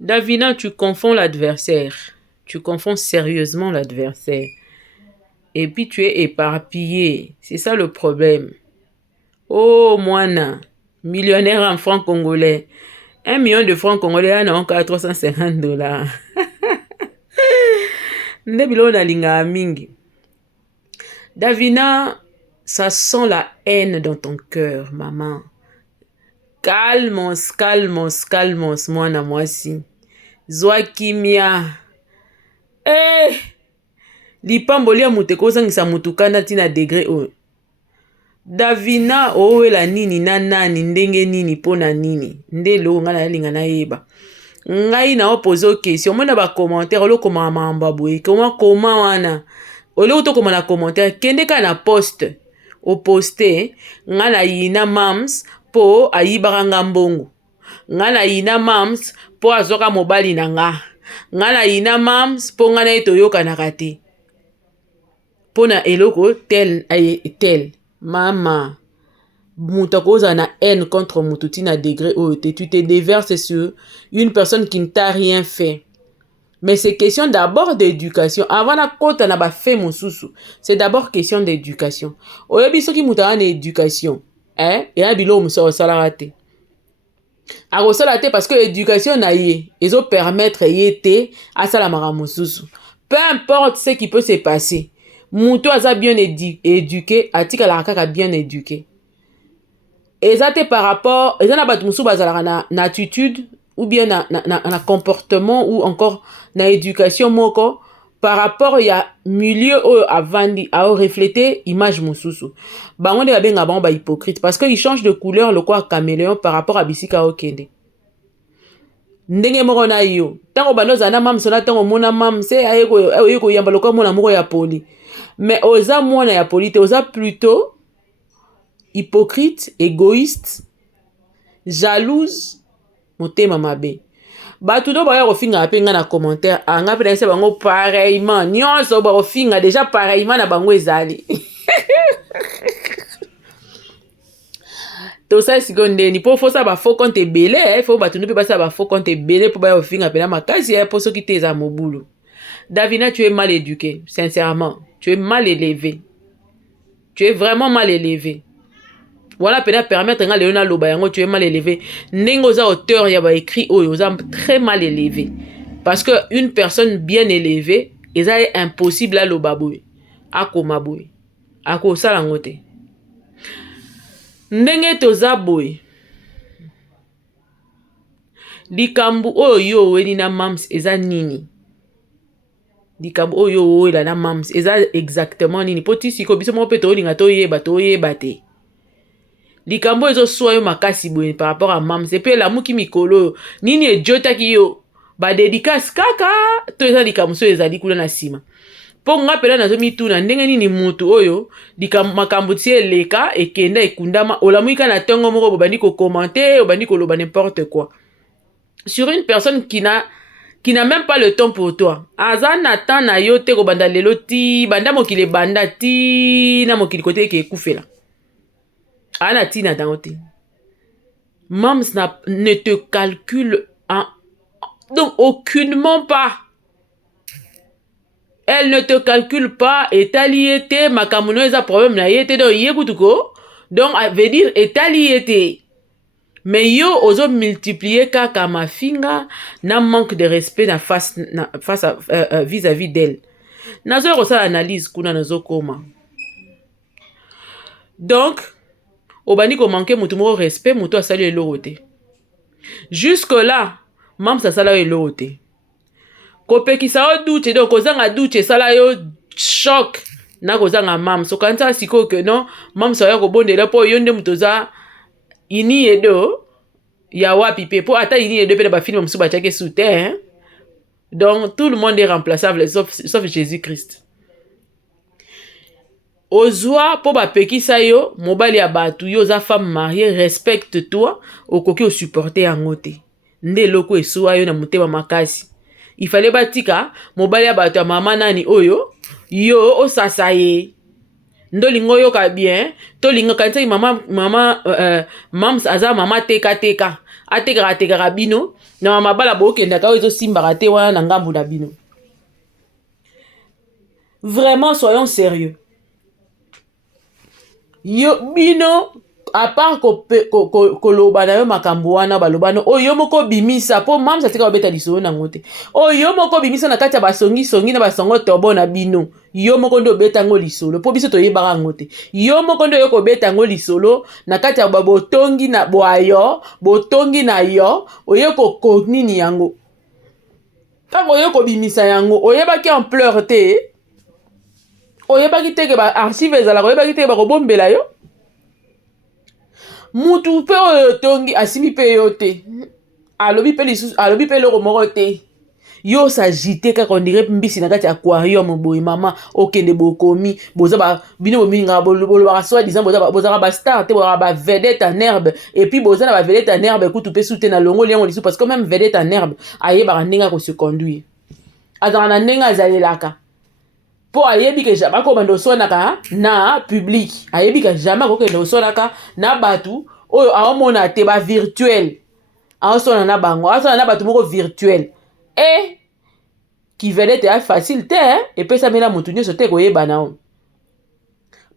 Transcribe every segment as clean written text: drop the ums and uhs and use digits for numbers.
Davina, tu confonds l'adversaire. Tu confonds sérieusement l'adversaire. Et puis tu es éparpillé. C'est ça le problème. Oh, moine, millionnaire en francs congolais. 1 million de francs congolais, non, encore $350. Ndebilo na linga mingi. Davina, ça sent la haine dans ton cœur, maman. Calmos, calmos, calmos, mwana mwasi. Zwa kimia. Lipambo lia muteko ozangisa mutukana tina degré oyo. Davina owela nini na nani ndenge nini pona nini. Nde lo nga na linga na yeba. Ngai na opozo question. Mona ba commentaire olo koma mamba boye. Koma wana. Olo to koma na commentaire kende ka na post. O poste nga na yina mams po ayibaka nga mbongo. Nga na yina mams po azoka mobali na nga. Nga na yina mams po nga na etoyoka na kate. Pona eloko tel mama muta koza na haine contre mututi na degré oyote. Tu te déverses sur une personne qui ne t'a rien fait. Mais c'est question d'abord d'éducation. Avant la kota na ba fait mosusu. C'est d'abord question d'éducation. Oyebi soki muta na éducation. Et ya bilo muso sala te. A sala te parce que éducation na ye. Ezo permettre yete à sala mara mosusu. Peu importe ce qui peut se passer. Moutou aza bien éduqué, atika la kaka bien éduqué. Ezate par rapport, ezana bat musu bazala na attitude ou bien na comportement ou encore na éducation moko par rapport ya milieu ou avandi a refléter image mususu. Bango de babenga bango ba hypocrite parce que il change de couleur le quoi caméléon par rapport à bisika okende. Ndenge moko na yo. Tango banoza na mam sona tango mona mam se ayeko yamba lokwa mona moko ya poli. Mais osa mwana ya polite, osa plutôt hypocrite, égoïste, jalouse, motema mabe. Batu do baya kofinga apenga na commentaire, anga pe na bango pareillement, nyonso ba kofinga déjà pareillement na bango ezali. To sa sigonde ni po fosa ba faux compte belé, faut batu no pe basa ba faux compte belé po baya kofinga pe na makasi ya po soki te za mobulu. Davina, tu es mal éduqué, sincèrement. Tu es mal élevé. Tu es vraiment mal élevé. Voilà, peut-être permettre à Léona Lobayango, tu es mal élevé. Nengoza auteur, il y a écrit, oh, très mal élevé. Parce que une personne bien élevée, c'est impossible à l'obaboué. À komaboué. À ko salangote. Ndenge toza boy. Likambu oyo weni na mams eza nini. Likambu oyo la na mams eza exactement nini. Poti siko biso mo pe to linga to yeba te. Likambu ezo soyo makasi boye par rapport à mams. Et puis la muki mikolo nini ejota ki yo ba dédicace kaka to eza likambu so ezali kula na sima. Po nga pela na zo mituna ndenge nini mutu oyo makambu ti eleka ekenda ekundama olamuika na tongo moko bobandi ko commenter obandi ko loba n'importe quoi sur une personne qui n'a même pas le temps pour toi. Azana tan na yo te ko banda lelo ti banda mokile banda ti na mokile kote ke kufela. Ana ti na dangote. Mams ne te calcule donc aucunement pas. Elle ne te calcule pas et taliété makamuno eza problème na yete do yekutuko. Donc veut dire et taliété. Mais yo ozo multiplier kaka mafinga na manque de respect na face vis-à-vis d'elle. Nazo rosa analyse kuna nazo koma. Donc obani ko manquer mutu mo respect mutu asali elorote. Jusque là, mam sa sala elorote. Kopekisa o douche donc kozanga douche sala yo choc na kozanga mam so kanza siko que non mam sa yo ko bondela po yonde mutoza ini edo ya wapi pe po ata ini edo pe ba film musu ba chake sous terre. Donc tout le monde est remplaçable sauf Jésus-Christ. Ozwa po ba pekisa yo mobali ya batu yo za femme mariée respecte-toi okoki o supporter yangote. Nde loko esuwa yo na mutema makasi. Il fallait batika mobali ya batu ya mama nani oyo yo osasa ye. ndolingo yoka bien tolinga kanisa mama mams aza mama teka atekaka bino na mama bala bokendaka oyo ezosimbaka te wana na ngambu na bino. Vraiment soyons sérieux. Yo bino à part koloba na yo makambo wana balobano oyo moko bimisa po mams atika babeta lisolo nango te oyo moko bimisa na kati ya basongi na basongo tobo na bino yo moko ndo beta ngo lisolo po biso toyebaka ngo te yo moko ndo yo kobeta ngo lisolo na kati ya botongi na bwayo botongi na yo oyo nini yango tango oyo kobimisa yango oyebaki ampleur te oyebaki te ke ba archive ezalaka oyebaki te ke bakobombela yo mutu pe oyo tongi asimi pe yo te alobi pe loko moko te yo s'agite kaka on dirait mbisi na kati ya aquarium boye mama okende bokomi boza bino bominga bolobaka soi disant bozaka ba star te bozaka ba vedette en herbe et puis boza na ba vedette en herbe kutu pe soute na longo liango lisu parce que même vedette en herbe ayebaka ndenge ko se conduire azaka na ndenge azalelaka po ayebi ke jamais ko bando sonaka na public ayebi ke jamais ko kende sonaka na batu oyo aomona te ba virtuel aosona na bango aosona na batu moko virtuel et qui vedette est facile te et puis ça mena mutu nyonso te koyeba na o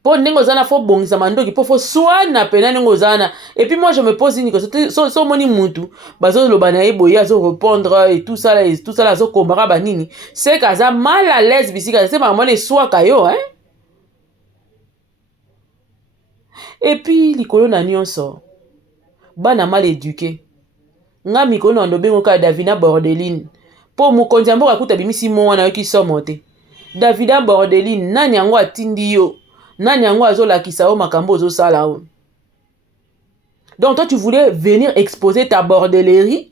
po ndenge ozana fo bongisa mandoki po fo swana pena ndenge ozana et puis moi je me pose une question so moni mutu bazo loba na ye boye azo répondre et tout ça là azo kombara banini c'est kaza mal à l'aise bisika c'est pas mona swaka yo hein et puis likolo na nyonso bana mal éduqué nga mikono ndo bengo ka Davina Bordeline po mukonzi mboka kuta bimisi mwana yoki somo te Davina Bordeline nani yango atindi yo nani yango azolakisa o makambo ozosala o. Donc toi tu voulais venir exposer ta bordellerie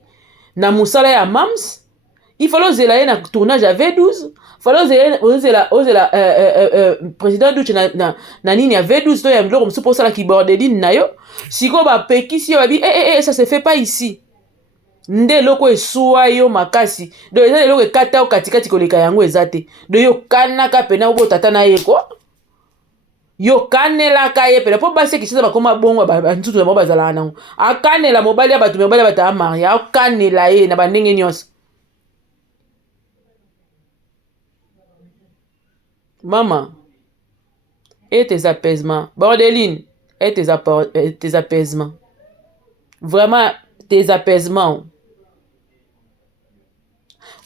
na musala ya mams il fallait oser na tournage à V12 fallait oser président Duche na nini ya V12 to ya mloko msu po sala ki bordeline na yo siko ba pekisi yo babi ça se fait pas ici nde loko esuwa yo makasi do eza loko ekata o katikati koleka yango ezate do yo kanaka pena obo tata na ye ko yo kanela ka ye pena po base kisa bakoma bongo bantutu na bazala nango akanela mobali ya batu mobali ya bata maria akanela ye na bandenge nyonso. Maman, et tes apaisements. Bordeline, et tes apaisements. Vraiment, tes apaisements.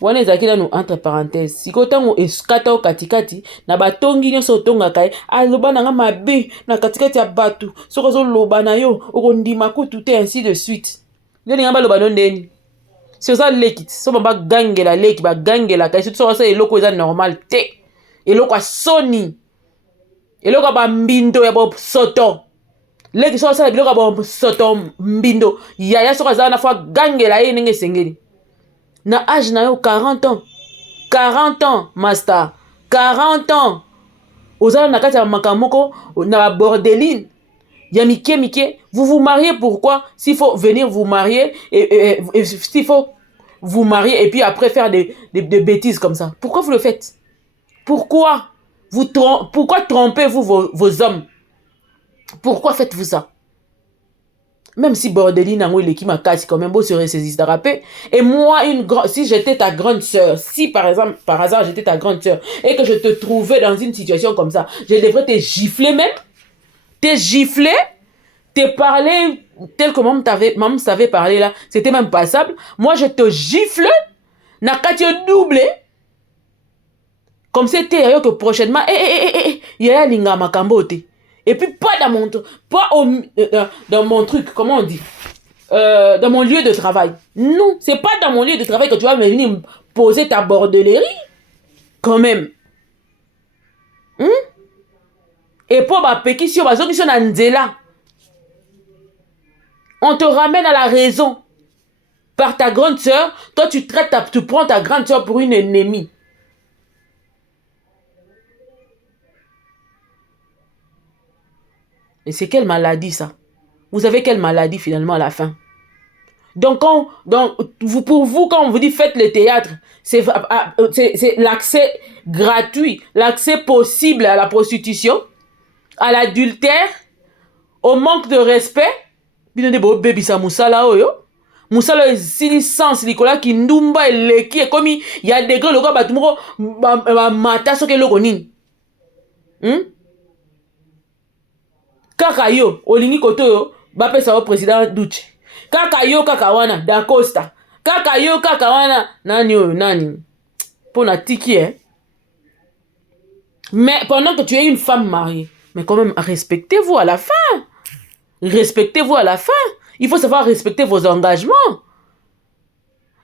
Wana ezaki nanu entre parenthèses siko ntango eskata o katikati na batongi nyonso otongaka ye aloba nanga mabe na katikati ya bato soki ozoloba na yo okondima kutu te ainsi de suite ndelinga baloba no ndeni si oza leki so bagangela leki bagangelaka surtout soki osa eloko eza normal te eloko ya soni eloko ya bambindo ya bosoto leki soki osala biloko ya bosoto mbindo yaya soki aza na fo agangela ye ndenge esengeli na âge na yo 40 ans master 40 ans ozala na kati ya makamoko na bordeline ya mike vous vous mariez pourquoi s'il faut venir vous marier et s'il faut vous marier et puis après faire des bêtises comme ça pourquoi vous le faites pourquoi trompez-vous vos hommes pourquoi faites-vous ça. Même si Bordeline a eu l'équipe makasi quand même beau se ressaisir de rapper. Et moi, si j'étais ta grande sœur, si par exemple, par hasard, j'étais ta grande sœur et que je te trouvais dans une situation comme ça, je devrais te gifler même. Te gifler, te parler tel que maman savait parler là. C'était même passable. Moi, je te gifle, na kati doublé. Comme c'était que prochainement, il y a linga makambote. Et puis pas dans mon truc, comment on dit, dans mon lieu de travail. Non, c'est pas dans mon lieu de travail que tu vas venir poser ta bordellerie, quand même. Et pour ma pétition, on te ramène à la raison par ta grande sœur. Toi, tu prends ta grande sœur pour une ennemie. Et c'est quelle maladie ça? Vous avez quelle maladie finalement à la fin? Donc, pour vous, quand on vous dit faites le théâtre, c'est l'accès gratuit, l'accès possible à la prostitution. à l'adultère, au manque de respect. Bino de bo bebisa musala oyo. Musala esili sens likola ki ndumba eleki ekomi ya degré loko batu moko ba mata soki eloko nini. Kaka yo olingi koto yo bapesa o président Duce. Kaka yo kaka wana Da Costa. Kaka yo kaka wana nani oyo nani. Pona tiki Mais pendant que tu es une femme mariée, mais quand même respectez-vous à la fin. Respectez-vous à la fin. Il faut savoir respecter vos engagements.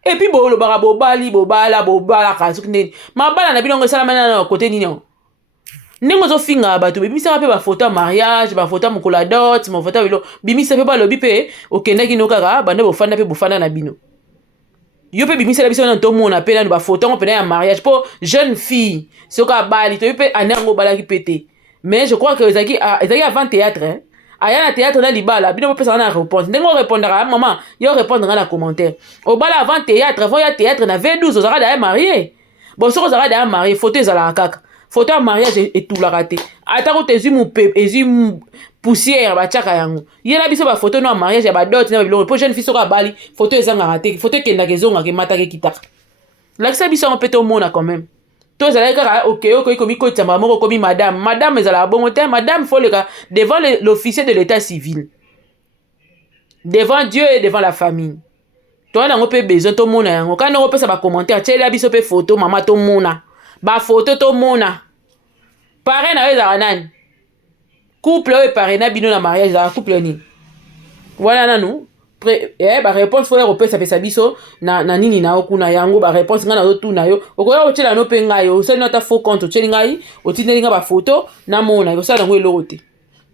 Et puis bo bala kasuki ma bala na bilongo sala mana côté nini. Nengo zo finga bato bimisa pe ba photo mariage, ba photo mukula dot, ma photo bilo bimisa pe ba lobi pe okenda kino kaka bande bofanda pe bofanda na bino. Yo pe bimisa la biso na to mona pe na ba photo pe na mariage pour jeune fille. Soka bali to pe anango bala ki pété. Mais je crois que ezaki avant théâtre hein. Aya na théâtre na libala bino pe ça na réponse. Ndengo répondra maman, yo répondre dans la commentaire. Au bala avant théâtre, avant ya théâtre na V12 ozara da marié. Bon so ozara da marié, photo ezala kaka. Photo à mariage et tout la raté. Attends que tu es poussière ba tchaka yango. Yela biso ba photo no mariage ya ba dot na biloko. Po jeune fille soka bali, photo ezanga raté. Photo kenda kezonga ke mata ke kitaka. La kisa biso on peut au mona quand même. To zala kaka OK komi ko tsamba moko komi madame. Madame ezala bon te madame faut le devant l'officier de l'état civil. Devant Dieu et devant la famille. Toi na ngope besoin to mona yango. Quand on peut ça ba commentaire, tchela biso pe photo mama to mona. Ba photo to mona. Parrain na weza nani. Couple ou parrain na bino na mariage za couple ni. Voilà nanu. Ba réponse faut européen ça fait ça biso na nini na okuna yango ba réponse nga na otu na yo. Okoya otela no pe ngai o sel nota faux compte oteli ngai otindeli nga ba photo na mona yo sala ngo eloko te.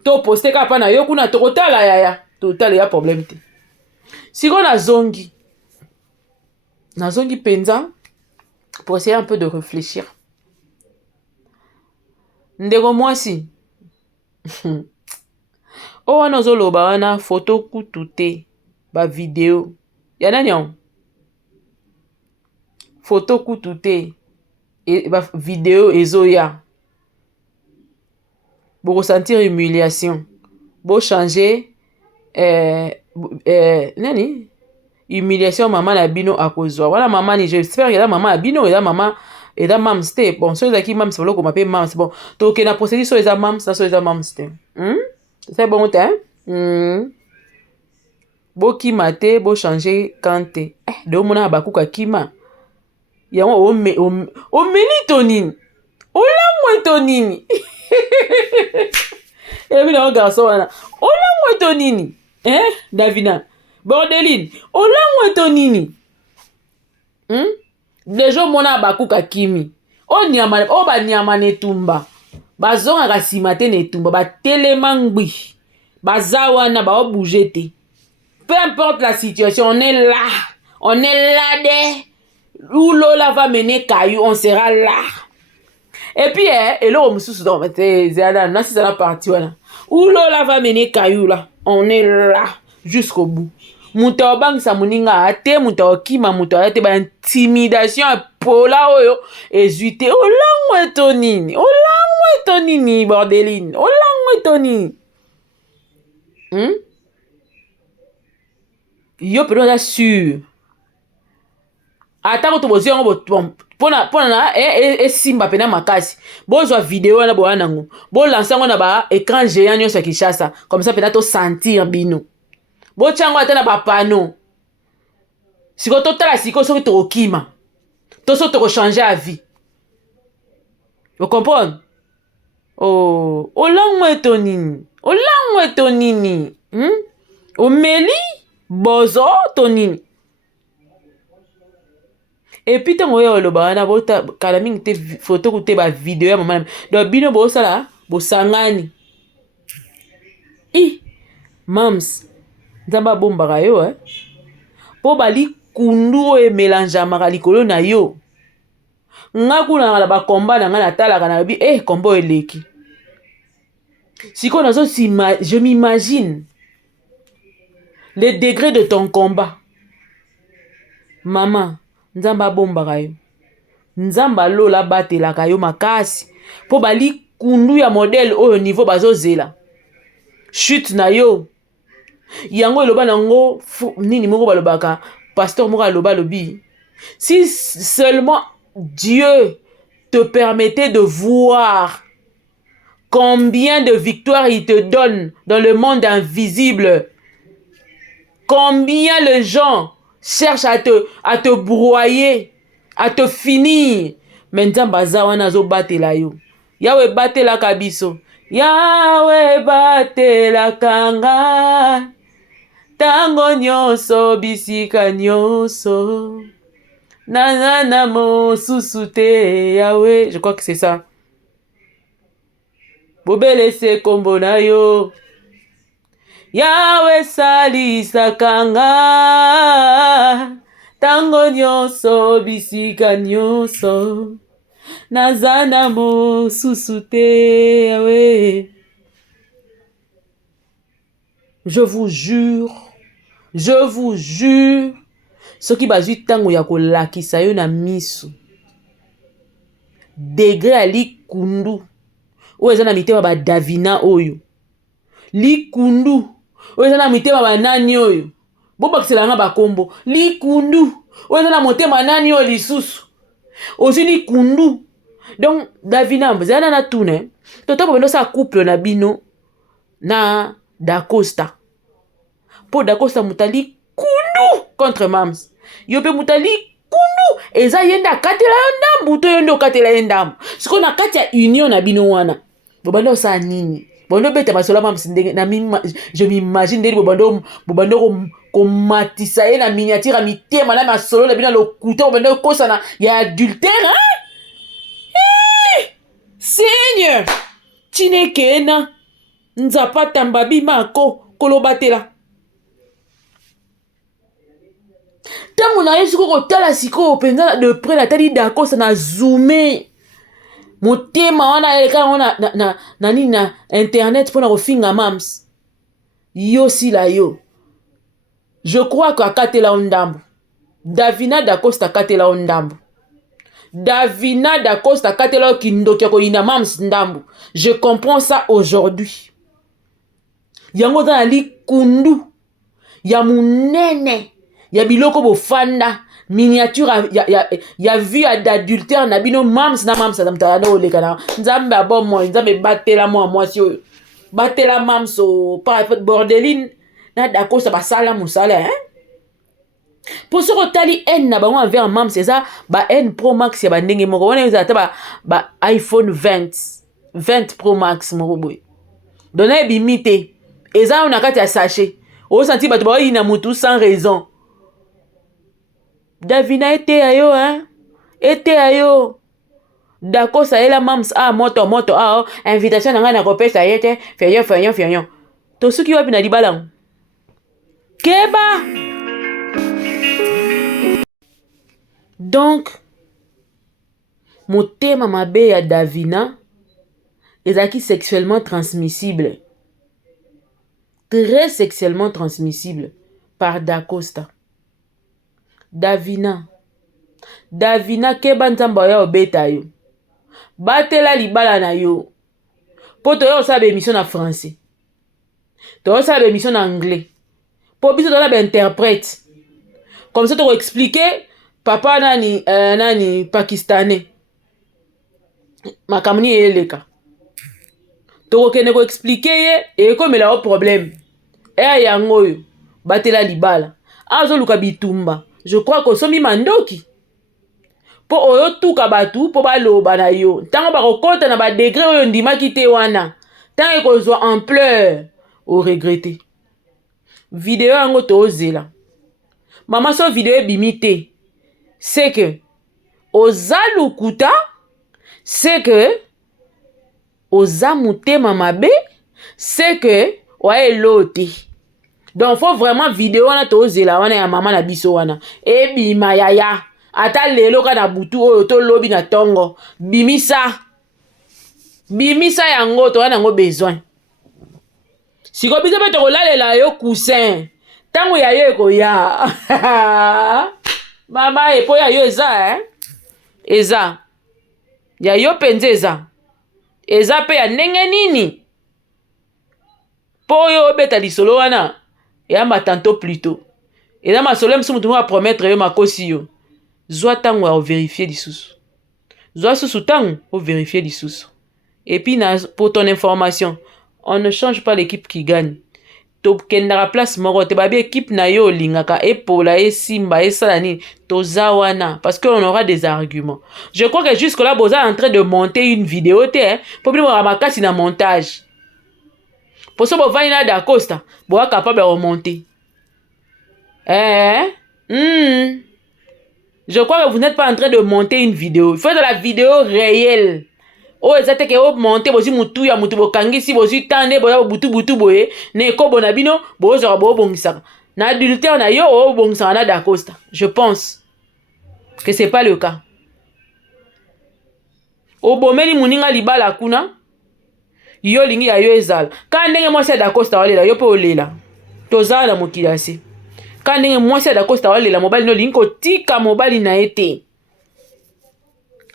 To poster ka pa na yo kuna to kotala yaya. Total ya problème te. Siko na zongi. Na zongi penza pour essayer un peu de réfléchir. Ndego mwasi. O wana ozoloba wana photo kutu te. Ba video. Ya nani yon? Photo kutu te. E ba video ezoya. Bo ressentir humiliation. Bo changer nani? Humiliation maman na bino akozwa. Wana maman ni j'espère que la maman a bino et la maman et la mam c'était bon so ezaki mam c'est ko m'appelle mam c'est bon donc na procédure so eza mam ça so eza mam c'était c'est bon te bo kima te bo changer kante de mona bakuka kima yango o meni tonini o lamwe tonini et puis le garçon wana o lamwe tonini Davina Bordeline o lamwe tonini Dejo mona bakuka kimi. O ba nyama netumba. Bazonga kasima te netumba. Ba telema ngbi. Bazawa na ba bouger te. Peu importe la situation, on est là. On est là de. Où Lola va mener Caillou, on sera là. Et puis, et là, on me sous dans la partie. Où Lola va mener Caillou là, on est là jusqu'au bout. Muta obang sa muninga ate muta okima muta ate ba intimidation pola oyo ezuite olangwe tonini bordeline olangwe tonini yo pero la sûr ata ko to bozi ngo pona na simba pena makasi bozwa vidéo na boana ngo bo lancer ngo na ba écran géant nyo sa Kinshasa comme ça pena to sentir bino bo chango ata na ba pano siko totala siko soki tokima to so to changer à vie vous comprenez oh olangwe tonini omeli bozo tonini et puis tango yo lo ba na bota kala mingi te photo ko te ba vidéo ya maman do bino bo sala bo sangani mams nzamba bombaka yo po bali kundu e mélange amaka likolo na yo nga kuna na ba combat na nga na talaka na bi combo eleki siko nazo je m'imagine le degré de ton combat maman nzamba bombaka yo nzamba lola batelaka yo makasi po bali kundu ya modèle au niveau bazo zela chute na yo yango eloba nango nini moko balobaka pasteur moko aloba lobi si seulement Dieu te permettait de voir combien de victoires il te donne dans le monde invisible, combien les gens cherchent à te broyer, à te finir. Maintenant, bazawana zo batela yo. Yawe batela kabiso. Yawe batela kanga. Tango nyonso bisika nyonso. Nanana mo susute Yawe. Je crois que c'est ça. Bobele se kombo na yo. Yawe salisa kanga. Tango nyonso bisika nyonso. Nazana mo susute Yawe. Je vous jure, ce qui bazui tango ya kolakisa yo na misu. Degré ali kundu. Oyo eza na mitema ba Davina oyo. Likundu. Oyo eza na mitema ba nani oyo. Bobakisela nga bakombo. Likundu. Oyo eza na motema nani oyo lisusu. Ozi likundu. Donc Davina mbazana na tune. Toto bendo sa couple na bino na Da Costa. Po Da Costa mutali kundu contre Mams. Yope mutali kundu. Eza yenda katela yondambu. To yondo katela yondambu. Siko na kati ya union na bino wana. Bobando sa nini? Bobando bete basola Mams ndenge na je m'imagine ndeli bobando ko matisa ye na miniature mitema na masolo na bino lo kuta bobando kosa na ya adultère hein? Seigneur, Chinekena, nzapa tambabi mako kolobatela. Tango na yesu ko tala siko penza de près la tali Da Costa na zoomé. Motema wana eleka wana na nini na internet pona kofinga Mams. Yo si la yo. Je crois que akatela ondambo. Davina Da Costa katela ondambo. Davina Da Costa katela kindoki ko ina Mams ndambo. Je comprends ça aujourd'hui. Yango dans ali kundu. Ya munene. Ya biloko bofanda. Miniature ya vie d'adultère na bino Mams na Mams na oleka na. Nzambe abomo, nzambe batela moi si oyo. Batela Mams o bordeline na Da Costa basala musala hein. Pour ce que N na bango envers Mams c'est ça ba N Pro Max ya bandenge moko wana eza ta ba iPhone 20 Pro Max moko boy. Dona bimite eza na kati ya sachet. O senti bato ba ina mutu sans raison. Davina était ayo hein. Était ayo. Da Costa ela Mams moto invitation na nga na kopesa yete feyon. To suki wapi na libala. Keba. Donc, motema mabe ya Davina ezaki sexuellement transmissible. Très sexuellement transmissible par Da Costa. Davina keba nzamba ya obeta yo. Batela libala na yo. Po to yo sabe émission na français. To yo sabe émission na anglais. Po biso to la be interprète. Comme ça to expliquer papa nani pakistanais. Makamuni eleka. To kene ko expliquer ye e comme la problème. E yango yo batela libala. Azo luka bitumba. Je crois que somi mandoki. Po oyo tuka batu po baloba na yo. Tango bakokota na ba degré oyo ndimaki te wana. Tango ekozwa ampleur o regretter. Vidéo yango to zela. Mama so vidéo bimite. C'est que oza lukuta, c'est que oza mutema mabe, c'est que oye loti. Donc faut vraiment vidéo wana to zela wana ya mama na biso wana. Bima yaya. Ata lelo ka na butu oyo to lobi na tongo. Bimisa yango to wana ngo besoin. Siko biso pe to kolalela yo coussin. Tango ya yo ko ya. Mama epo ya yo eza hein. Eza. Ya yo penze eza. eza pe ya ndenge nini po oyo obeta lisolo wana eyamba tanto plutôt eza masolo mosusu mutu moko apromettre yo makosi yo zwa ntango ya ovérifie lisusu zwa susu ntango ovérifie lisusu. Et puis pour ton information, on ne change pas l'équipe qui gagne. Tokendaka place moko te babi équipe na yo lingaka epola esimba esala nini toza wana parce que on aura des arguments. Je crois que jusque là boza en train de monter une vidéo te hein pour plus voir makasi na montage. Pour ça bo vaina da Costa bo capable de remonter. Je crois que vous n'êtes pas en train de monter une vidéo. Il faut de la vidéo réelle. Oh ezate ke o monter bozi mutu ya mutu bokangisi bozi tande boya butu boye ne ko bona bino bozo bo bongisa na adultère na yo o bongisa na da Costa. Je pense que c'est pas le cas. O bomeli muninga libala kuna yo lingi ya yo ezala ka ndenge mwasi da Costa walela yo pe olela tozala na mokilasi ka ndenge mwasi da Costa walela mobali no lingi kotika mobali na ete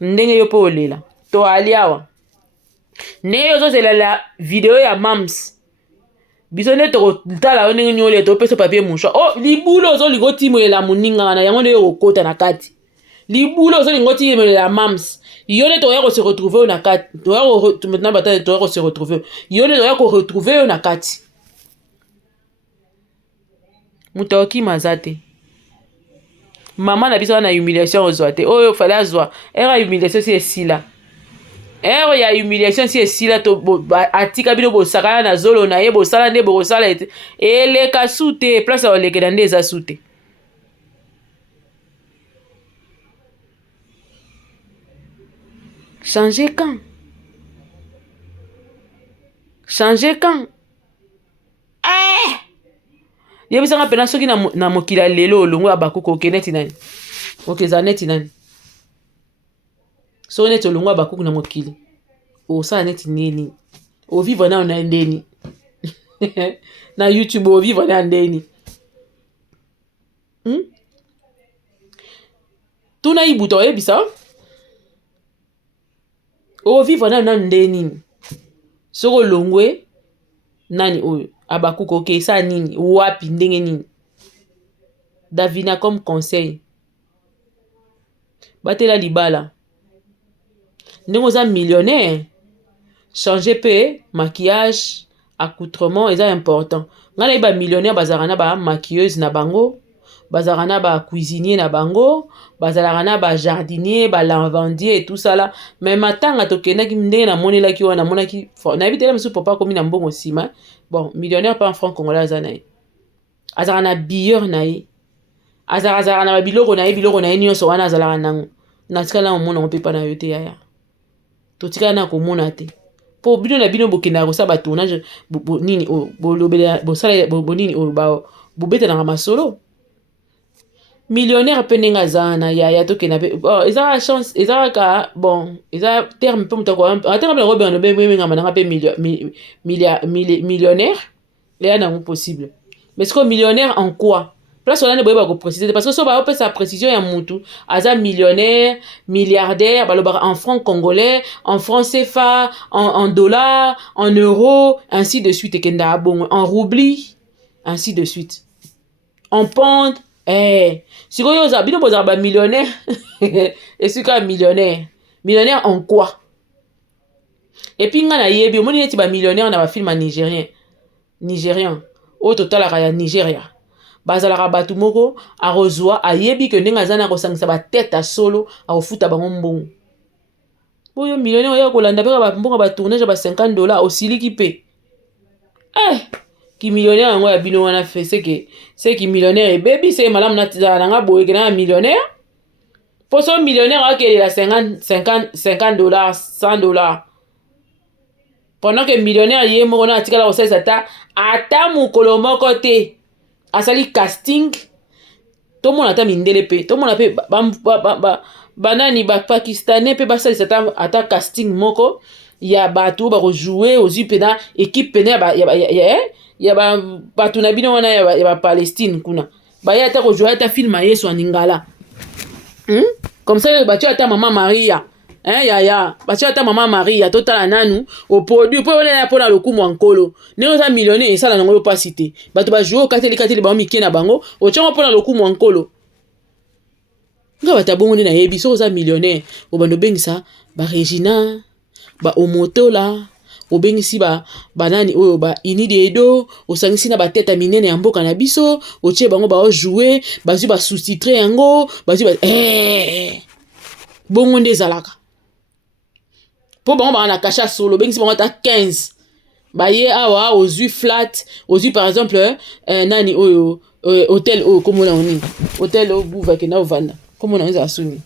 ndenge yo pe olela to aliawa ne yo zozela la video ya mams biso nde tokotala yo ndenge nyole topesa papier mouchoir oh libulo ozolingo timolela moninga na yango nde yo kokota na kati libulo ozolingo timolela mams yo nde toya ko se retrouver na kati toya ko maintenant bataille toya ko se retrouver yo nde toya ko retrouver yo na kati mutoki mazate mama na biso na humiliation ozwa te oyo fallait azwa era humiliation si esila ero ya humiliation si esila to atika bino bosakana na zolo na ye bosala nde bokosala ete eleka su te place ya olekela nde eza su te. Changer quand yebisanga pena soki na mokila lelo olongo ya bakuku oke neti nani okeza neti nani so neti olongo ya bakuku na mokili osala neti nini ovivre nao na ndeni na YouTube ovivre na ndeni tuna ibuta oyebisa ovivre nao na ndeni soko olongwe nani oyo abakuku oke esa nini wapi ndenge nini. Davina comme conseil batela libala ndenge oza millionnaire changer pe maquillage accoutrement eza important ngana ba millionnaire bazalaka na ba maquilleuse na bango bazalaka na ba cuisinier na bango bazalaka na ba jardinier ba lavandier et tout ça là mais matanga tokendaki ndenge na monelaki wana monaki na ebitela msu papa komi na mbongo sima bon millionnaire pas en franc congolais azanaye azalaka na billeur na ye azalaka na biloko na ye nyonso wana azalaka nango natikala omona opepa na yo te yaya totikala na komona te po bino na bino bokendaka kosala batournage nini bolobela bosala bonini oyo bobetanaka masolo millionnaire mpe ndenge aza na yaya tokenda mpe ezaka chance ezaka bon eza terme mpe moto atanga mpe nango bengama nanga mpe millionnaire eya nango possible mais sikoyo millionnaire en quoi place wana nde boyeba koprécise parce que so baopesa précision ya mutu aza millionnaire milliardaire balobaka en franc congolais en franc CFA en dollars en euros ainsi de suite ekenda abongo en roubli ainsi de suite en pound sikoyo oza bino bozala ba millionnaire esika millionnaire en quoi et puis nga na yebi omoni neti ba millionnaire na ba film nigérien oyo totalaka ya Nigeria bazalaka bato moko arozwa ayebi ke ndenge aza na kosangisa batete ya solo akofuta bango mbongo oyo millionnaire oyo kolanda mpe mbongo batournage ba $50 osiliki mpe ki millionnaire yango ya bino wana fe seki millionnaire ebebi se malamu natizala nanga boye kenanga millionnaire po so millionnaire akelela $50 $100 pendant que millionnaire ye moko na atikala kosalisa ata mokolo moko te asali casting tomona ata mindele pe tomona pe banani bapakistanais pe basalisa ata casting moko ya bato bakojouer ozwi pena équipe pena ya bato na bino wana ya bapalestine kuna baya ata kojouer ata film ya Yesu aningala comme ça batio ata mama Maria hein yaya batia ata mama Maria totala nanu au produit po ona pona lokumu ankolo ndenge oza millionnaire esala nango yo pasi te bato bajouer okateli bango mike na bango otiango mpona lokumu ankolo nga bato abongo nde nayebi soki oza millionnaire obanda obengisa baregina baomotola obengisi banani oyo bainidi edo osangisi na bateta minene ya mboka na biso otie bango baojouer bazwi basoustitre yango bazwi bongo nde ezalaka po bango bana kasha solo bengisi bango ata 15 baye awa ozwi flat ozwi par exemple nani oyo hotel oyo komona oni hotel oyo buva kena ovanda komona onza asuni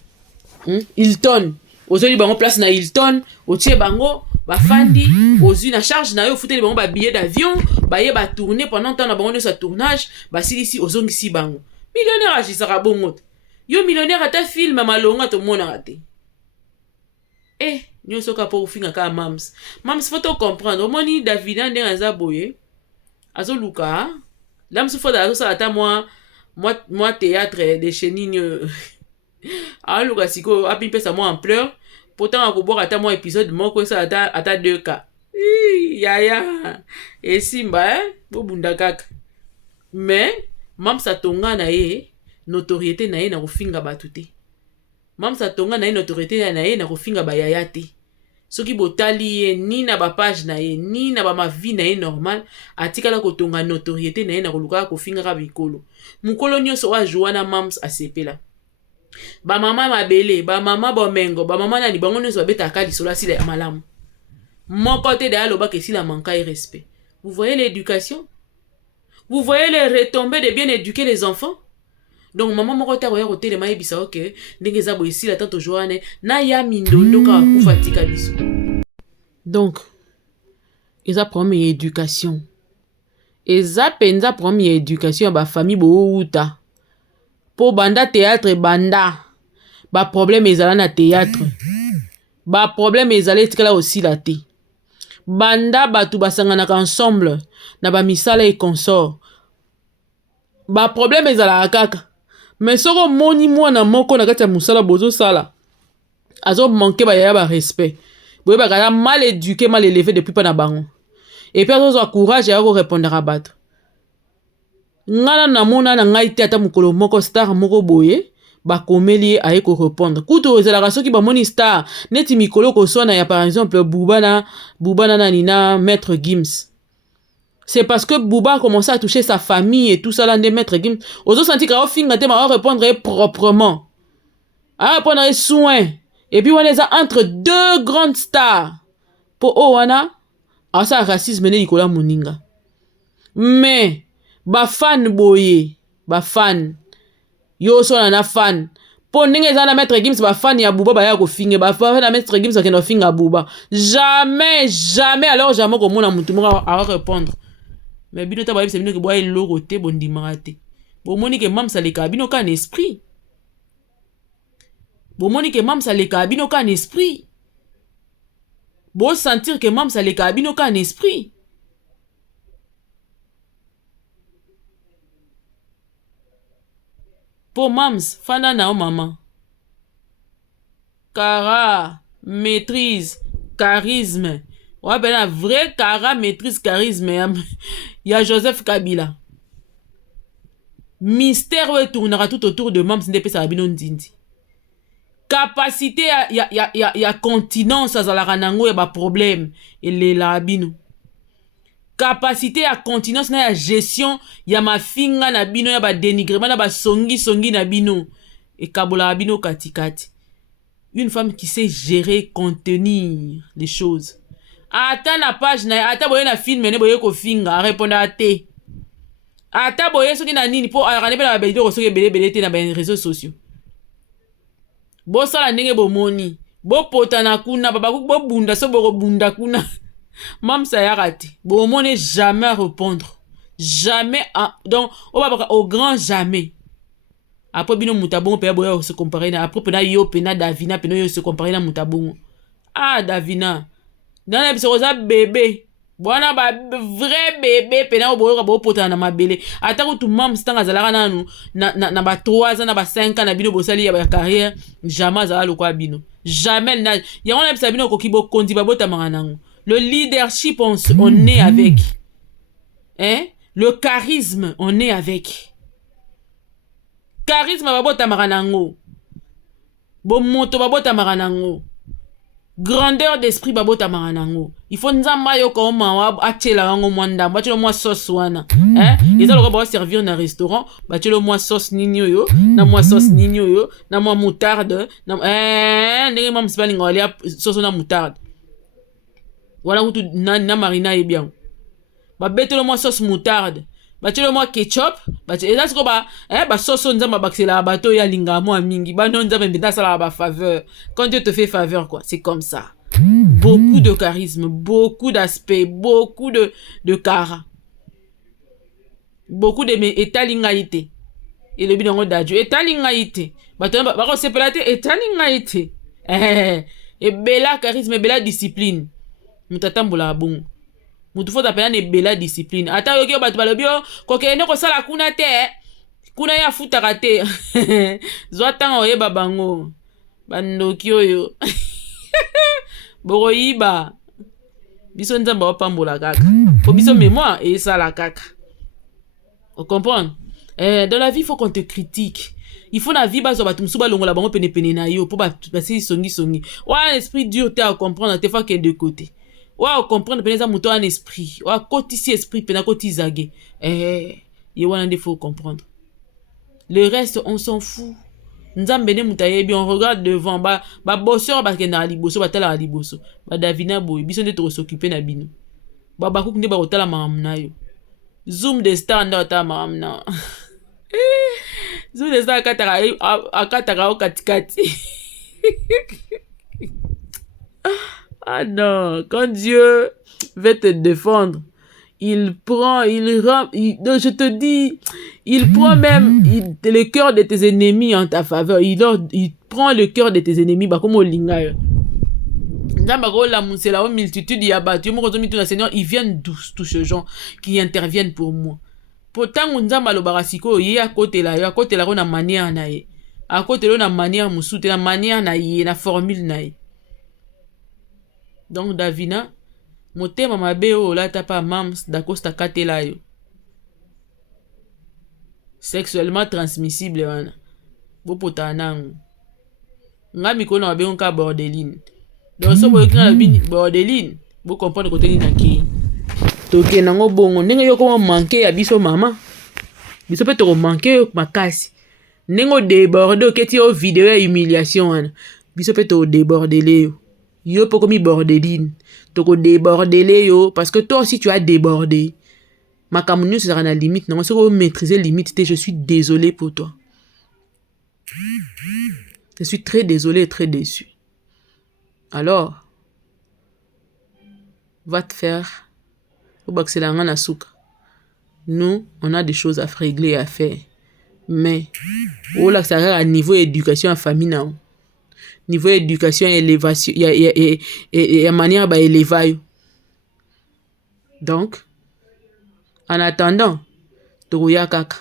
Hilton ozoli bango place na Hilton otie bango bafandi ozwi na charge na yo ofuteli bango ba billet d'avion baye ba tourner pendant temps na bango sa tournage basilisi ozongisi bango millionnaire agisaka bongo yo millionnaire ata film malonga to mona te nyonso ka po ufinga ka mams faut to comprendre omoni Davina ndenge aza boye azoluka lamso foda azo ata moi théâtre de chenini aluka siko apipesa moi ampleur pourtant akobwaka ata moi épisode moko esa ata 2 cas yaya esimba bobunda kaka mais mams atonga na ye notoriété na ye na kofinga bato te mams atonga na ye notoriété na ye na kofinga bayaya te soki botali ye ni na bapage na ye ni na bamavi na ye normal atikala kotonga notoriété na ye na koluka kofingaka bikolo mokolo nyonso oyo ajoua na mams asepela bamama mabele bamama bomengo bamama nani bango nyonso babetaka lisolo asila ya malamu moko te daya lobaka esila manka et respect. Vous voyez l'éducation, vous voyez les retombées de bien éduquer les enfants. Donc maman moko ta koya kote le maye bisa ok ndenge za bo esila tanto joane na ya mindondo ka kufatika biso. Donc eza problème ya éducation. Eza penza problème ya éducation ba famille bo uta. Po banda théâtre banda. Ba problème ezala na théâtre. Ba problème ezala etikala aussi la te. Banda batu basanganaka ensemble na ba misala et consort. Ba problème ezala kaka. Mais soko moni mwana moko na kati ya musala bozo sala. Azo manquer ba yaya ba respect. Boye ba kala mal éduqué, mal élevé depuis pas na bango. Et puis azo courage ya ko répondre à battre. Ngana na mona na ngai te ata mukolo moko star moko boye ba komeli aye ko répondre. Kuto ezala soki ba moni star neti mikolo ko sona ya par exemple Bubana nina Maître Gims. C'est parce que Bouba a commencé à toucher sa famille et tout ça là de Maître Gims. Aux autres senti qu'à finir à répondre proprement. À répondre soin. Et puis on les a entre deux grandes stars. Pour Owana, à ça racisme ne Nicolas Moninga. Mais ba fan boye, ba fan. Yo so na fan. Pour ndenge za na Maître Gims ba fan ya Bouba ba ya ko finga ba fan na Maître Gims ka no finga Bouba. Jamais alors jamais ko mona mutu mo à répondre. Mais bino ta ba yebisa bino ke boye loko te bondimaka te. Bo moni ke mam saleka bino ka en esprit. Bo moni ke mam saleka bino ka en esprit. Bo sentir que mam saleka bino ka en esprit. Po mams fana na o maman. Cara, maîtrise, charisme. Ouais, ben la vraie cara, maîtrise, charisme. Il y a Joseph Kabila. Mystère ouais tournera tout autour de Mams Ndepe Sabino Ndindi. Capacité ya continence à la ranango et ba problème et les labino. Capacité à continence na ya gestion ya ma finga na bino ya ba dénigrement na ba songi na bino et kabola bino katikati. Une femme qui sait gérer, contenir les choses. Ata na page na ata boye na film ne boye ko finga répondre à te. Ata boye soki na nini po arane na ba vidéo soki belé te na ba réseaux sociaux. Bo sala ndenge bo moni, bo potana kuna baba bo bunda so bo bunda kuna. Mam sa yarati. Bo moni jamais à répondre. Jamais donc au grand jamais. Après bino mutabongo pe boye se comparer na après pena yo pena Davina pena yo se comparer na mutabongo. Ah Davina. Dans la psychose bébé. Bona ba vrai bébé pena oboyo bo potana na mabele. Ata ko tu mam stanga zalaka nanu na ba 3 ans na ba 5 ans na bino bosali ya ba carrière jamais za lokwa bino. Jamais. Il y a un sabino kokibo kondi babota maranango. Le leadership, on est avec. Hein? Le charisme, on est avec. Charisme babota maranango. Bomoto babota maranango. Grandeur d'esprit babota maranango. Il faut nzamba yo ko ma achela wango mwanda, bachelo moi sauce wana. Hein? Les autres va servir dans restaurant, bachelo moi sauce nino yo, na moi sauce nino yo, na moi moutarde, na ndenge mam spelling olia sauce na moutarde. Voilà où na marina est bien. Ba betelo moi sauce moutarde. Bachelo moi ketchup, bachelo ça ba ba sauce nzamba baxela bato ya linga moi mingi, ba non nzamba mbenda sala ba faveur. Quand Dieu te fait faveur quoi, c'est comme ça. Beaucoup de charisme, beaucoup d'aspect, beaucoup de cara. Beaucoup de étalingaïté. Et le bidon d'adieu, étalingaïté. Bato ba se pelate étalingaïté. Et bella charisme, bella discipline. Mutatambola bon. Mutu faut appeler ne bella discipline. Ata yoki bato balobio kokene ko sala kuna te. Kuna ya futa kate. Zwatan oye babango. Bandoki oyo. Boroyiba. Biso nzamba wapambola kaka. Pour biso mémoire et ça la kaka. Vous comprenez? Dans la vie, il faut qu'on te critique. Il faut la vie baso batumsu balongola bango pene na yo pour passer songi. Ouais, l'esprit dur te à comprendre te fois qu'il de côté. Ouais, comprendre peneza muto un esprit. Ouais, côté si esprit pena côté zagé. Yo wana il faut comprendre. Le reste on s'en fout. Nzambene mutayebi on regarde devant ba bosseur ba kena liboso ba tala liboso. Ba Davina boy biso nde to s'occuper na bino. Ba baku nde ba otala mamna yo. Zoom de star nda ta mamna. Zoom de star akataka o katikati. Ah non, quand Dieu veut te défendre, il prend, donc je te dis, il prend même le cœur de tes ennemis en ta faveur. Il prend le cœur de tes ennemis, bah comme au linga. C'est la multitude y a battu. Seigneur, ils viennent tous ces gens qui interviennent pour moi. Pourtant, on a mal au barasiko, il y a côté là, on a manière naïe. À côté là, on a manière moussoute, la manière naïe, la formule naïe. Donc, Davina, motema mabeo la tapa mams d'acosta katela yo. Sexuellement transmissible wana. Bo potanang. Ngami kona mabe onka bordeline. Donc so boyo kina bini bordeline, bo comprendre côté ni naki. Toke nango bongo ndenge yo ko manquer ya biso mama. Biso pe to manquer makasi. Nengo déborder oketi o vidéo ya humiliation wana. Biso pe to déborder yo. Yo poko mi bordeline. Toko déborder yo parce que toi aussi tu as débordé. Ma camoufle sera na limite. Non, si vous maîtrisez limite, je suis désolé pour toi. Je suis très désolé et très déçu. Alors, va te faire. Nous, on a des choses à régler et à faire. Mais, oh là, ça à niveau éducation en famille, non. Niveau éducation et élévation, il y a manière à élever. Donc, en attendant, Toya kaka.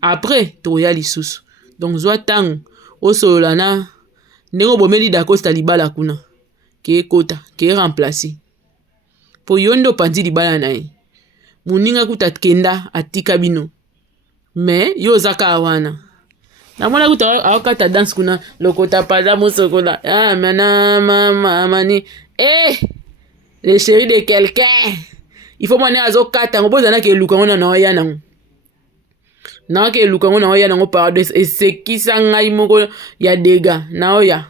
Après, Toya lisusu. Donc, zwa tang, o solana, nengo bomeli d'acosta libala kuna. Ke kota, ke remplacer. Po yondo pandi libala nae. Muninga kutatkenda atika bino. Mais, yo zaka awana. Na mwana kuta awakata dance kuna lokota pada musokola. Ah mani. Le chéri de quelqu'un. Il faut maner azo kata ngo bozana ke luka ngona na ya nango. Na ke luka ngona ya nango pardon et c'est qui sanga imoko ya dega na oya.